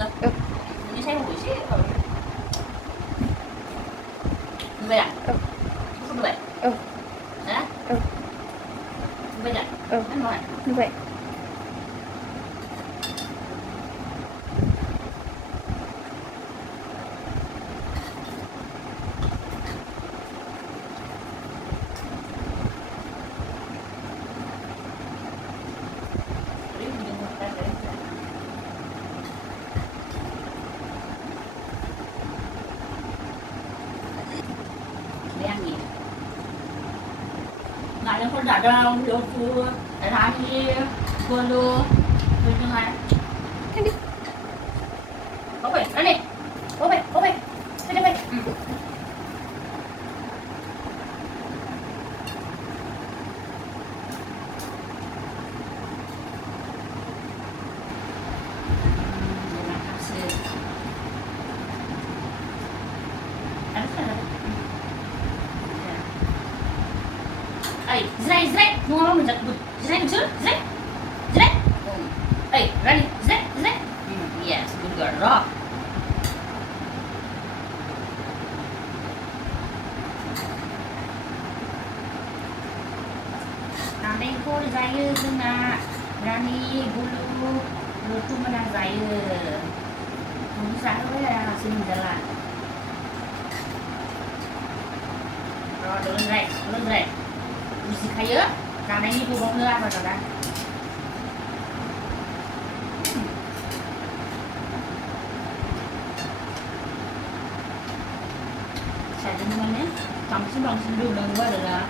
Ini saya mau isi. Vậy à? Không được vậy. Hả? Vậy à? Anh nói. Như vậy. Nãy em con đã đâu, được chú đại thái đi vườn đưa được như này. Cái đi. Bố về, đây này. Bố về, đây đây. Zrek, mau menjat, Zrek, ready, Zrek, yes, good girl, rock. Nanti kau zaya guna, Rani bulu, lutu mana zaya, kamu sahaja ya sini jalan. Rồi, đừng rậy. Gì khai á, cả này đi bông nữa ăn vào đó. Xài cho mình nhé, chồng xin bằng xin đường đừng qua được là.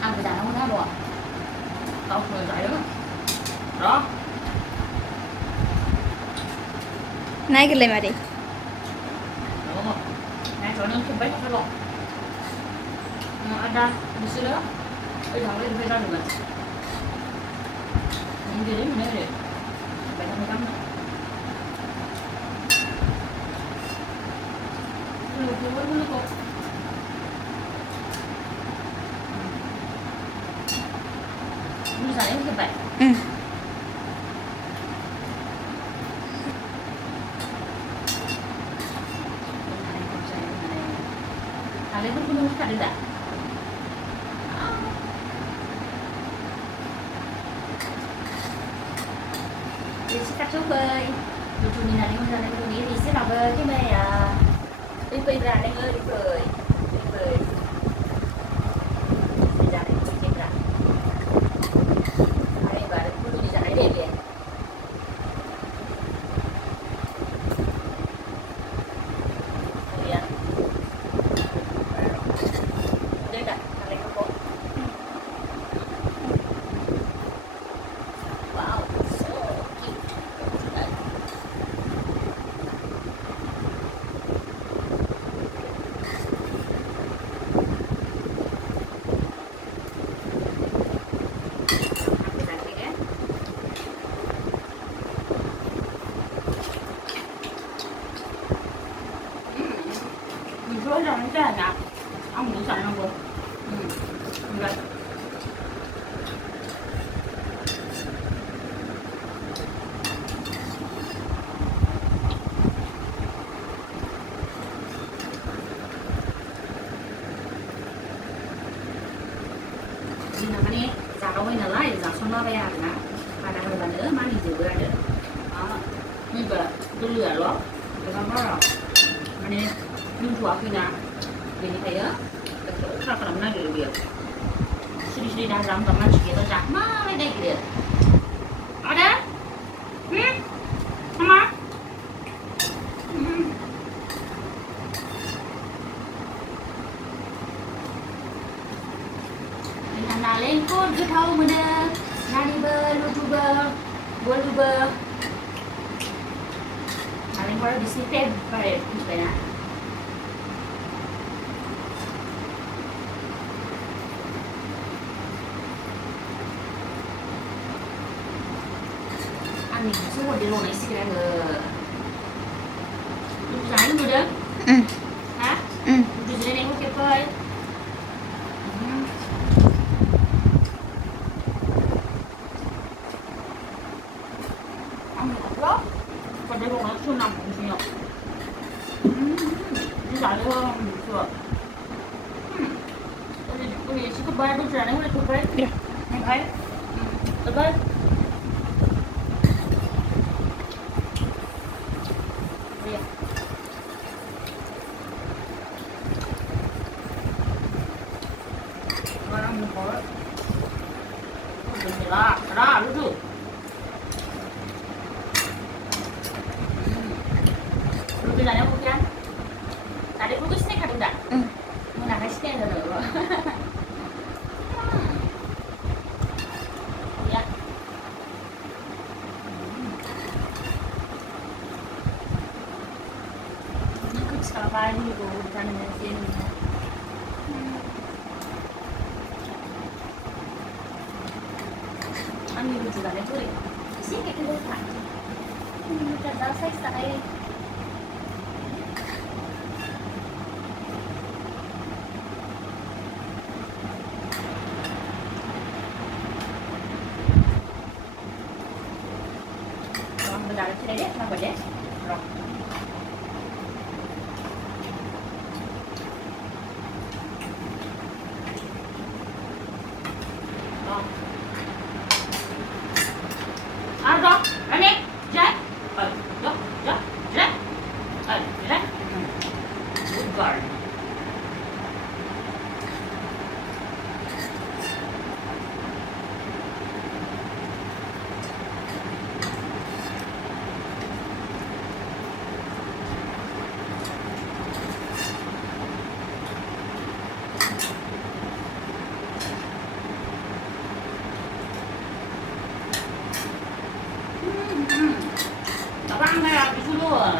Ăn cái đàn không có được. Tao người dậy đó. Đó. Naik ke lima deh. Đó. Này cho nên không biết phải lộn. Ada di sini. Thằng lên về ra được. Những cái đấy mình đây để. Vậy là 15 nữa. Lu. Như vậy như vậy. Kalian pun belum suka tidak? Thì sẽ cắt số bơi. Rồi chúng mình là đi ra đây tôi nghĩ thì sẽ đọc cái bơi đi bơi ra đây ơi đi bơi. Rồi nó cái là nè, ông muốn xài không vừa? Rồi. Ini namanya Zarawi nalai, Zasuna bayar na. Pada hari ini mana juga ada. Ini dulu ya loh. Kita mau. Ini nhưng thua khi nào vì như thế á cái chỗ làm này được việc đi đang làm tầm anh chỉ tao chặt má lên đây kìa ở đó không á mình làm lên con cứ thâu mình ra đi bơi youtuber lên qua di sini phải vậy nè. 아니 무슨 원리로 오나 시키라는 lúc rái luôn đó Ừ. hả Ừ. lúc dưới đây có kịp phơi ăn được lắm còn đây nó chưa nằm cũng nhiều đi giải được không được bây giờ chỉ có ba đôi trái này thôi thôi Được. anh thấy được đấy ra lúc trước lúc bây giờ nếu không ăn tadi aku tuh snack ada Ừ. mau nak snack ada loh ya ini aku sekarang pagi juga bukan nasi ini ăn nhiều chủ là cái thôi xí cái đơn giản thật ra sách sợi rồi bây giờ cái đấy đấy làm vậy đấy rồi đó anh em trái đó trái trái good girl Abang dah disuruh.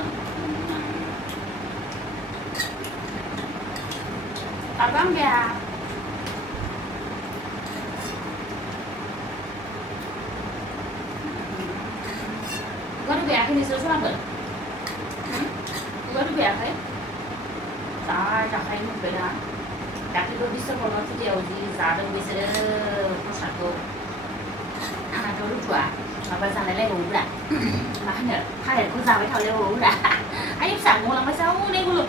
Abang dia. Gua tu biar ni suruh apa? Gua tu biar kai. Dah kai ni bela. Tapi gua bisa kalau tu dia uji zada bisa pusat tu. Anak tu lucu ah. Mà bây giờ này lên uống đã mà nhở hai con già với thằng lên uống đã anh em sản ngủ là mấy sao đi luôn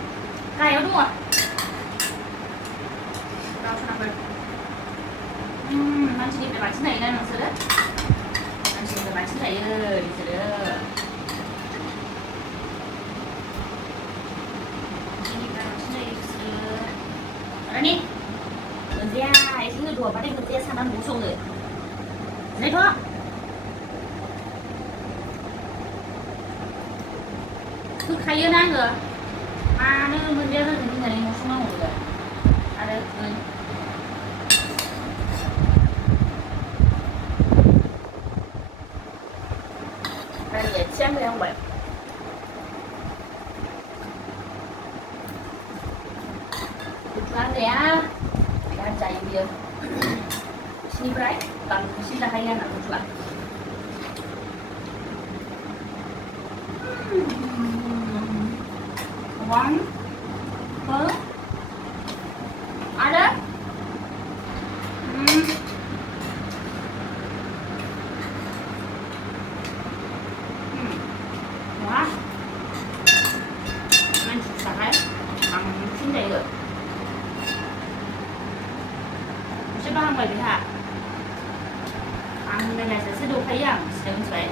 cay đúng không đâu sao nào ăn chỉ để bán cái này này nó sẽ đấy ăn chỉ để bán cái này đi sẽ đấy ở đây lần ra ấy xin đùa bắt đi lần ra sang ăn bún sông rồi đây thôi 그 가연한 거 많은 문제가 생기는 무슨 거야? 알아? 빨리 예치한 거 양말. Bukannya baca video. Sini berai, kalau sini dah kaya nak jual. One, two, ada? Wah, ăn sạch đấy, ăn chín đầy rồi. Sẽ bao người thì hả? Ăn bên này sẽ đồ thấy à, sẽ không phải.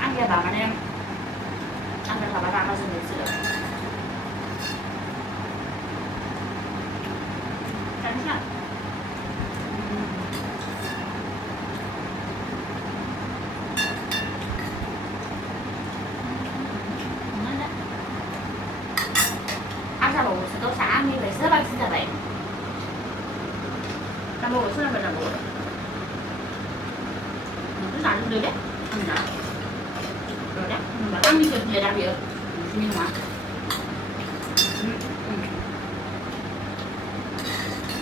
Ăn kia bảo anh em. ăn cái thằng bạn nó dùng để sửa cắn chưa ăn sao bổ sẽ tốt sáng đi phải sữa bác xin là vậy làm bổ sữa là phải làm bổ cứ dán được đấy ăn nào rồi đấy mà ăn đi được làm việc nhưng mà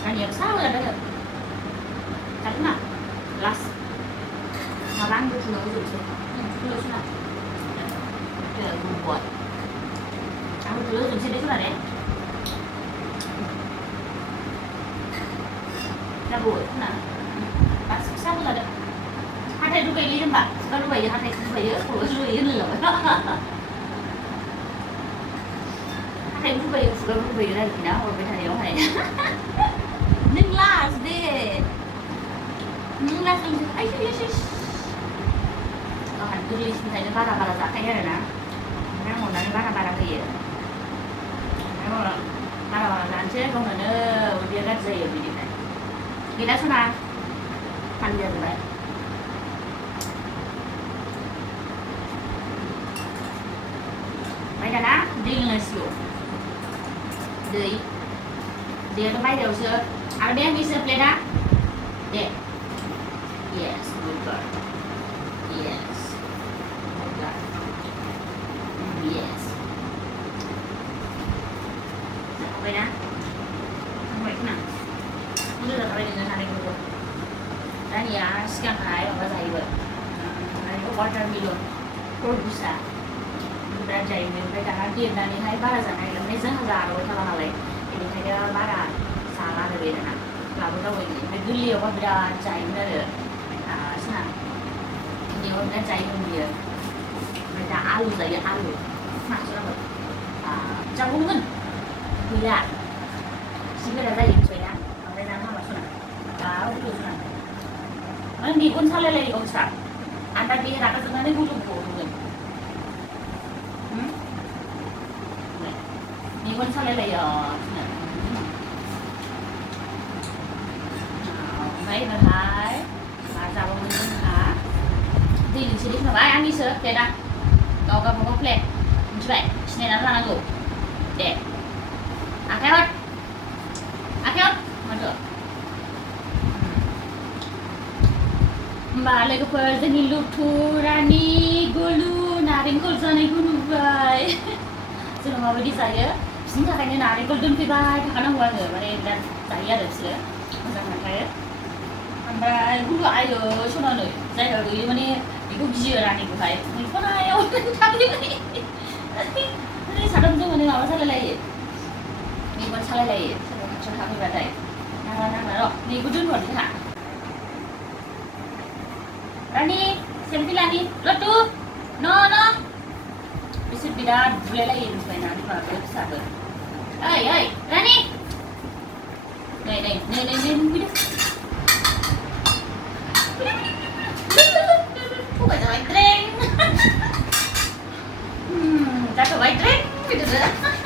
ăn nhiều sao là đây tránh mà last mà आं बुथुमना होजोबसै होजोबसै buat aku dulu jadi sini sudah deh cabut nah pas saya pun ada hati itu kayak gini mbak kalau bayar hati itu bayar kalau itu bayar loh hati itu bayar sudah itu bayar lagi nah kalau bayar dia mana neng las deh neng las itu ayo kalau hati itu misalnya para zakanya ada nó ngồi đây bán là cái gì nó là làm chết con người nó đi gắt dây ở bên này cái đó số nào thành giờ vậy mấy cái đó đi là sửa đi nó bay đầu sữa à bé đi sữa play đó để yes good girl yes good girl yes vậy đó không vậy nào không biết là cái này là cái gì đây là scan này và cái gì vậy này có watermelon producer kita jahit mereka karena dia dan ini hai bara sana yang ini zah zah rồi kalau hal ini hai dia bara salah ada beda nak lalu tahu ini dulu dia apa beda jahit ada sana dia apa jahit dia mereka alu saja alu maksudnya jagung kan tidak sih ada jahit saya ada nama apa sana tahu itu sana mana di pun salah lagi orang sana anda dia rasa sebenarnya butuh butuhมีคนชอบเลยmấy cái thái mà sao không muốn hả thì mình chỉ đi mà bãi ăn đi sớm thế nào cậu cầm một plate như vậy nên nó là ngủ để ăn theo mà được mà lấy cái phần thì lụt thu rani gulu naringkol sana gulu bay sudah mau beli saya sini kakaknya naringkol dun pibai karena gua nggak mereka saya ada sih macam saya anda gulu ayo cuma nih saya kalau ini mana itu bisa rani gua saya ini pun ayo tapi ini sadam tuh mana apa salah lagi ini pun salah lagi saya kami badai nah loh ini gua dun buat ha Rani selfie lagi lo tuh no bisa bidat boleh lagi supaya nanti kalau bisa ber. Hey, Rani. Nih, bidat. Bukan jalan tren. Cakap baik tren, gitu dah.